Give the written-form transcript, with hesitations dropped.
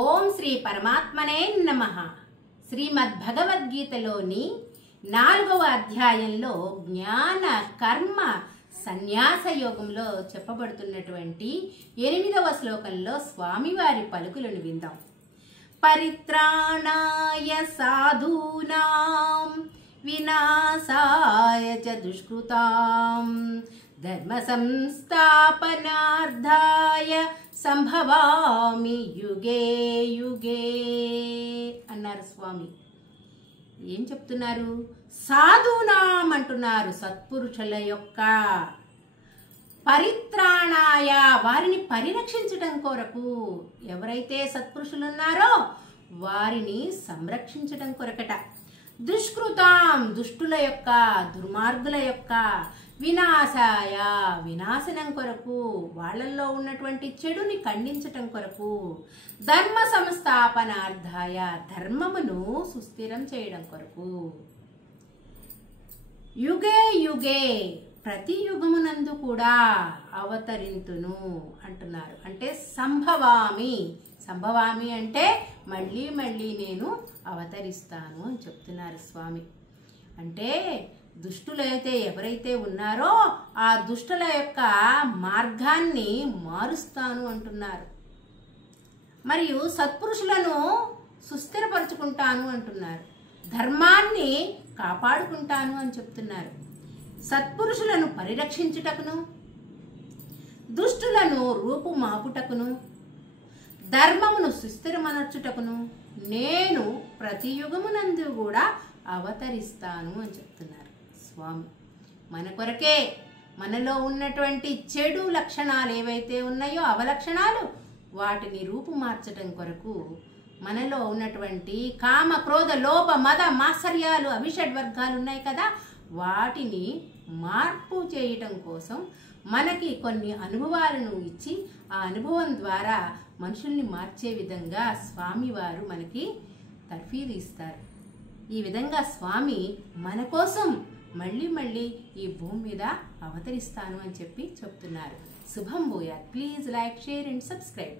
ఓం శ్రీ పరమాత్మనే నమః. శ్రీమద్భగవద్గీతలోని 4వ అధ్యాయంలో జ్ఞాన కర్మ సన్యాస యోగంలో చెప్పబడుతున్నటువంటి 8వ శ్లోకంలో స్వామివారి పలుకులను విందాం. పరిత్రాణాయ సాధూనాం వినాశాయ చ దుష్కృతాం ధర్మ సంస్థాపనార్థాయ సంభవామి యుగే యుగే అన్నారు స్వామి. ఏం చెప్తున్నారు? సాధూనాం అంటున్నారు. సత్పురుషుల యొక్క పరిత్రాణాయ, వారిని పరిరక్షించడం కొరకు. ఎవరైతే సత్పురుషులు ఉన్నారో వారిని సంరక్షించడం కొరకట. దుష్కృతాం, దుష్టుల యొక్క, దుర్మార్గుల యొక్క, వినాశాయ, వినాశనం కొరకు, వాళ్ళల్లో ఉన్నటువంటి చెడుని ఖండించటం కొరకు, ధర్మ సంస్థాపనార్థాయ, ధర్మమును సుస్థిరం చేయడం కొరకు, యుగే యుగే, ప్రతి యుగమునందు కూడా అవతరింతును అంటున్నారు. అంటే సంభవామి, సంభవామి అంటే మళ్ళీ మళ్ళీ నేను అవతరిస్తాను అని చెప్తున్నారు స్వామి. అంటే దుష్టులైతే ఎవరైతే ఉన్నారో ఆ దుష్టుల యొక్క మార్గాన్ని మారుస్తాను అంటున్నారు. మరియు సత్పురుషులను సుస్థిరపరుచుకుంటాను అంటున్నారు. ధర్మాన్ని కాపాడుకుంటాను అని చెప్తున్నారు. సత్పురుషులను పరిరక్షించుటకును, దుష్టులను రూపుమాపుటకును, ధర్మమును సుస్థిరమనర్చుటకును నేను ప్రతి యుగమునందు కూడా అవతరిస్తాను అని చెప్తున్నారు స్వామి. మన కొరకే మనలో ఉన్నటువంటి చెడు లక్షణాలు ఏవైతే ఉన్నాయో అవలక్షణాలు, వాటిని రూపుమార్చడం కొరకు, మనలో ఉన్నటువంటి కామ క్రోధ లోభ మద మాత్సర్యాలు అవిషడ్వర్గాలు ఉన్నాయి కదా, వాటిని మార్పు చేయటం కోసం మనకి కొన్ని అనుభవాలను ఇచ్చి ఆ అనుభవం ద్వారా మనుషుల్ని మార్చే విధంగా స్వామివారు మనకి తర్ఫీదు ఇస్తారు. ఈ విధంగా స్వామి మన కోసం మళ్ళీ మళ్ళీ ఈ భూమి మీద అవతరిస్తాను అని చెప్పి చెప్తున్నారు. శుభం భూయాత్. Please like, share and subscribe.